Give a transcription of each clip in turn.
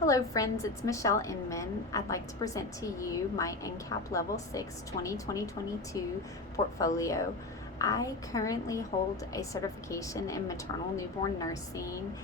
Hello friends, it's Michelle Inman. I'd like to present to you my NCAP Level 6 2020-22 portfolio. I currently hold a certification in maternal newborn nursing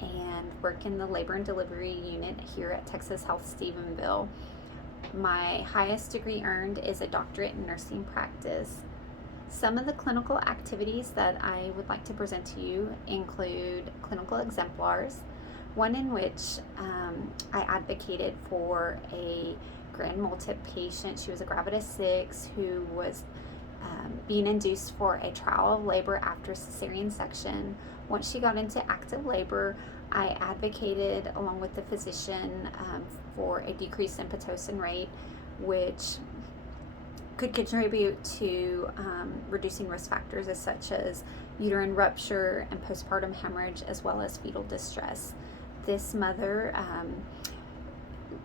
and work in the labor and delivery unit here at Texas Health Stephenville. My highest degree earned is a doctorate in nursing practice. Some of the clinical activities that I would like to present to you include clinical exemplars, one in which I advocated for a grand multip patient. She was a gravidas 6 who was being induced for a trial of labor after cesarean section. Once she got into active labor, I advocated along with the physician for a decrease in Pitocin rate, which could contribute to reducing risk factors as such as uterine rupture and postpartum hemorrhage, as well as fetal distress. This mother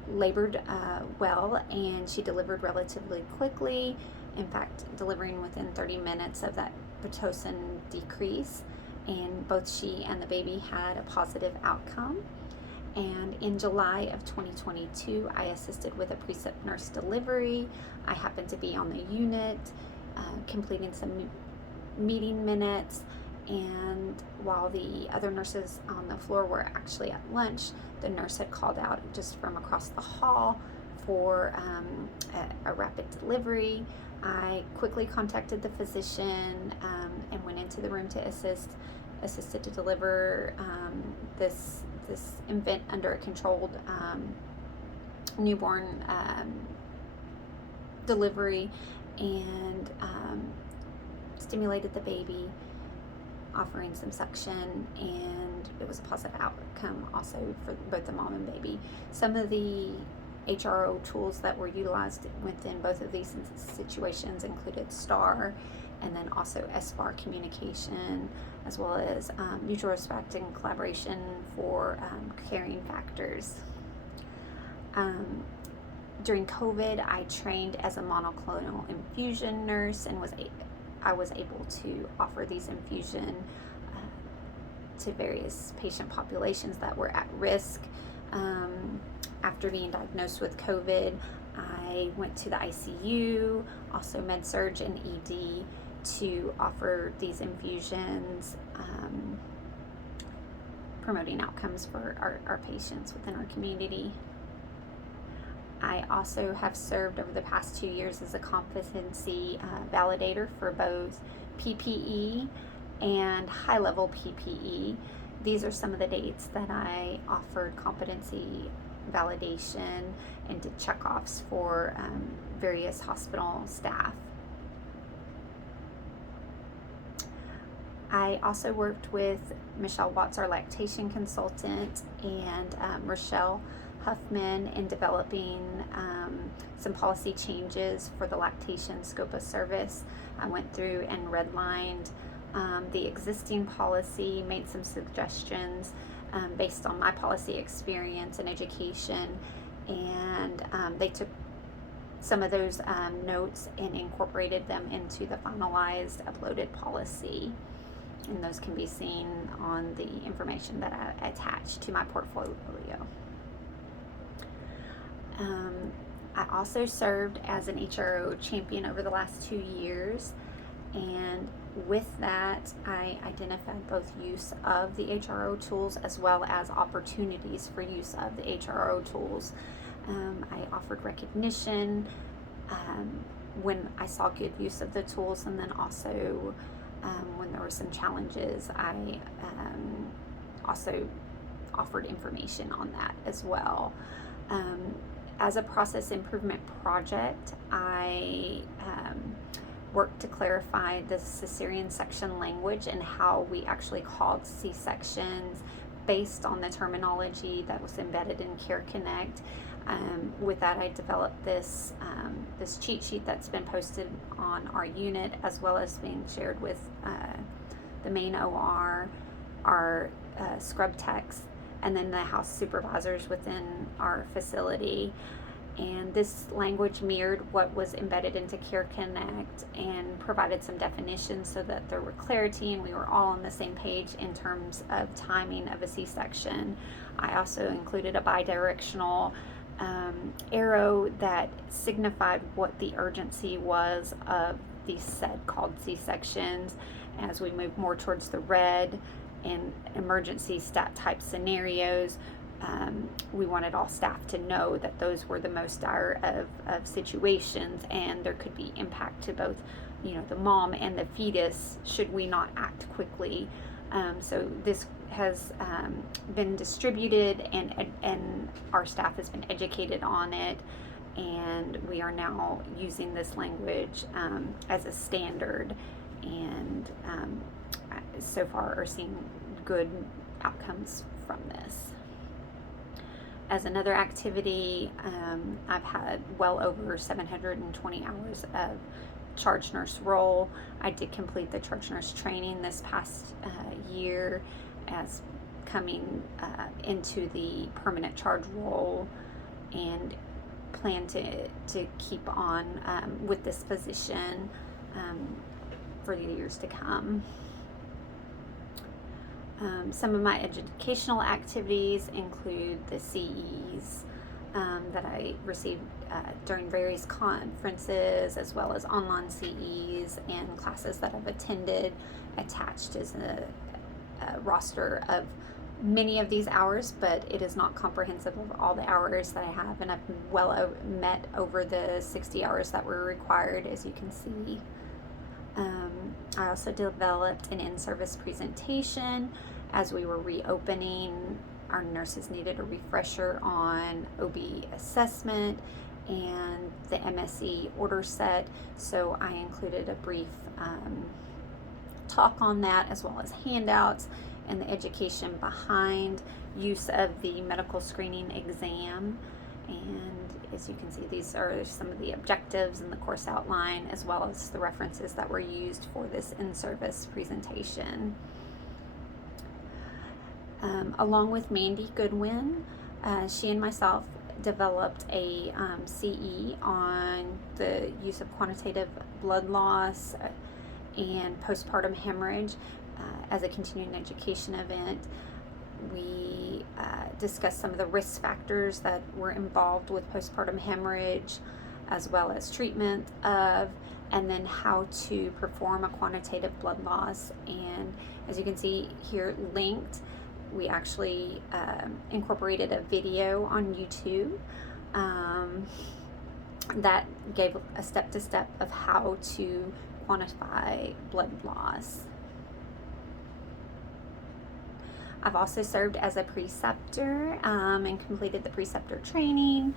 labored well, and she delivered relatively quickly. In fact, delivering within 30 minutes of that Pitocin decrease, and both she and the baby had a positive outcome. And in July of 2022, I assisted with a precept nurse delivery. I happened to be on the unit, completing some meeting minutes, and while the other nurses on the floor were actually at lunch, the nurse had called out just from across the hall for a rapid delivery. I quickly contacted the physician and went into the room to assisted to deliver this infant under a controlled newborn delivery, and stimulated the baby, offering some suction, and it was a positive outcome also for both the mom and baby. Some of the HRO tools that were utilized within both of these situations included STAR, and then also SBAR communication, as well as mutual respect and collaboration for caring factors. During COVID, I trained as a monoclonal infusion nurse, and I was able to offer these infusion to various patient populations that were at risk. After being diagnosed with COVID, I went to the ICU, also med-surg and ED, to offer these infusions, promoting outcomes for our patients within our community. I also have served over the past 2 years as a competency validator for both PPE and high-level PPE. These are some of the dates that I offered competency validation and did checkoffs for various hospital staff. I also worked with Michelle Watts, our lactation consultant, and Rochelle Huffman in developing some policy changes for the lactation scope of service. I went through and redlined the existing policy, made some suggestions based on my policy experience and education, and they took some of those notes and incorporated them into the finalized uploaded policy. And those can be seen on the information that I attached to my portfolio. I also served as an HRO champion over the last 2 years, and with that, I identified both use of the HRO tools as well as opportunities for use of the HRO tools. I offered recognition when I saw good use of the tools, and then also when there were some challenges, I also offered information on that as well. As a process improvement project, I worked to clarify the cesarean section language and how we actually called C-sections based on the terminology that was embedded in Care Connect. With that, I developed this cheat sheet that's been posted on our unit, as well as being shared with the main OR, our scrub techs, and then the house supervisors within our facility. And this language mirrored what was embedded into Care Connect and provided some definitions so that there were clarity and we were all on the same page in terms of timing of a C-section. I also included a bidirectional arrow that signified what the urgency was of these said called C-sections. As we move more towards the red and emergency stat type scenarios, we wanted all staff to know that those were the most dire of situations, and there could be impact to both, the mom and the fetus should we not act quickly. So this has been distributed, and our staff has been educated on it, and we are now using this language as a standard, and so far are seeing good outcomes from this. As another activity, I've had well over 720 hours of charge nurse role. I did complete the charge nurse training this past year as coming into the permanent charge role, and plan to keep on with this position for the years to come. Some of my educational activities include the CEs that I received during various conferences, as well as online CEs and classes that I've attended. Attached is a roster of many of these hours, but it is not comprehensive of all the hours that I have, and I've met over the 60 hours that were required, as you can see. I also developed an in-service presentation. As we were reopening, our nurses needed a refresher on OB assessment and the MSE order set, so I included a brief talk on that, as well as handouts and the education behind use of the medical screening exam. And as you can see, these are some of the objectives in the course outline, as well as the references that were used for this in-service presentation. Along with Mandy Goodwin, she and myself developed a CE on the use of quantitative blood loss and postpartum hemorrhage as a continuing education event. We discussed some of the risk factors that were involved with postpartum hemorrhage, as well as treatment of, and then how to perform a quantitative blood loss. And as you can see here linked, we actually incorporated a video on YouTube that gave a step-to-step of how to quantify blood loss. I've also served as a preceptor and completed the preceptor training.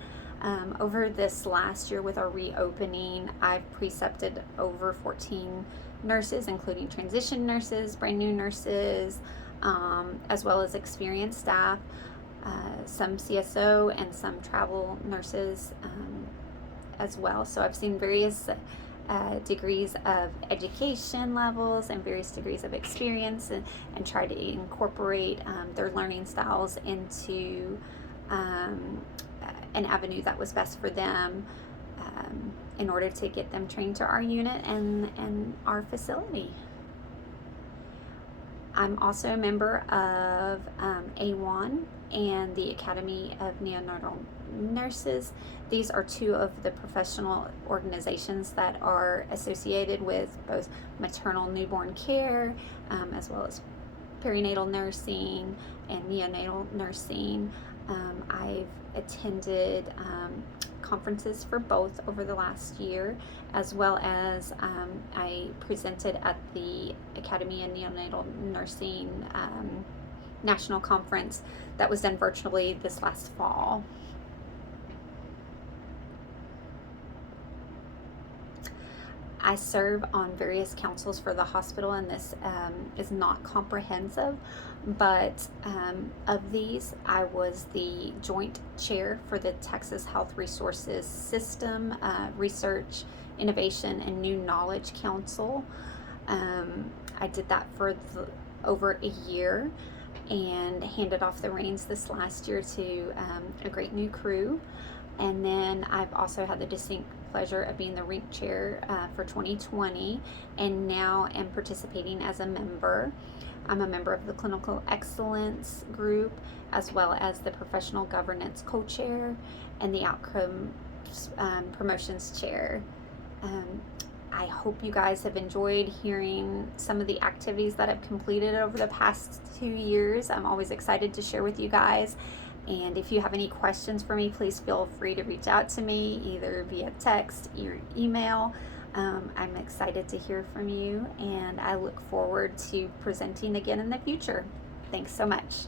Over this last year with our reopening, I've precepted over 14 nurses, including transition nurses, brand new nurses, as well as experienced staff, some CSO and some travel nurses as well. So I've seen various degrees of education levels and various degrees of experience, and try to incorporate their learning styles into an avenue that was best for them in order to get them trained to our unit and our facility. I'm also a member of AWHONN and the Academy of Neonatal Nurses. These are two of the professional organizations that are associated with both maternal newborn care, as well as perinatal nursing and neonatal nursing. I've attended conferences for both over the last year, as well as I presented at the Academy of Neonatal Nursing National Conference that was done virtually this last fall. I serve on various councils for the hospital, and this is not comprehensive, but of these, I was the joint chair for the Texas Health Resources System Research, Innovation, and New Knowledge Council. I did that for over a year and handed off the reins this last year to a great new crew. And then I've also had the distinct pleasure of being the RINC chair for 2020, and now am participating as a member. I'm a member of the Clinical Excellence Group, as well as the Professional Governance Co-Chair and the Outcomes Promotions Chair. I hope you guys have enjoyed hearing some of the activities that I've completed over the past 2 years. I'm always excited to share with you guys. And if you have any questions for me, please feel free to reach out to me either via text or email. I'm excited to hear from you, and I look forward to presenting again in the future. Thanks so much.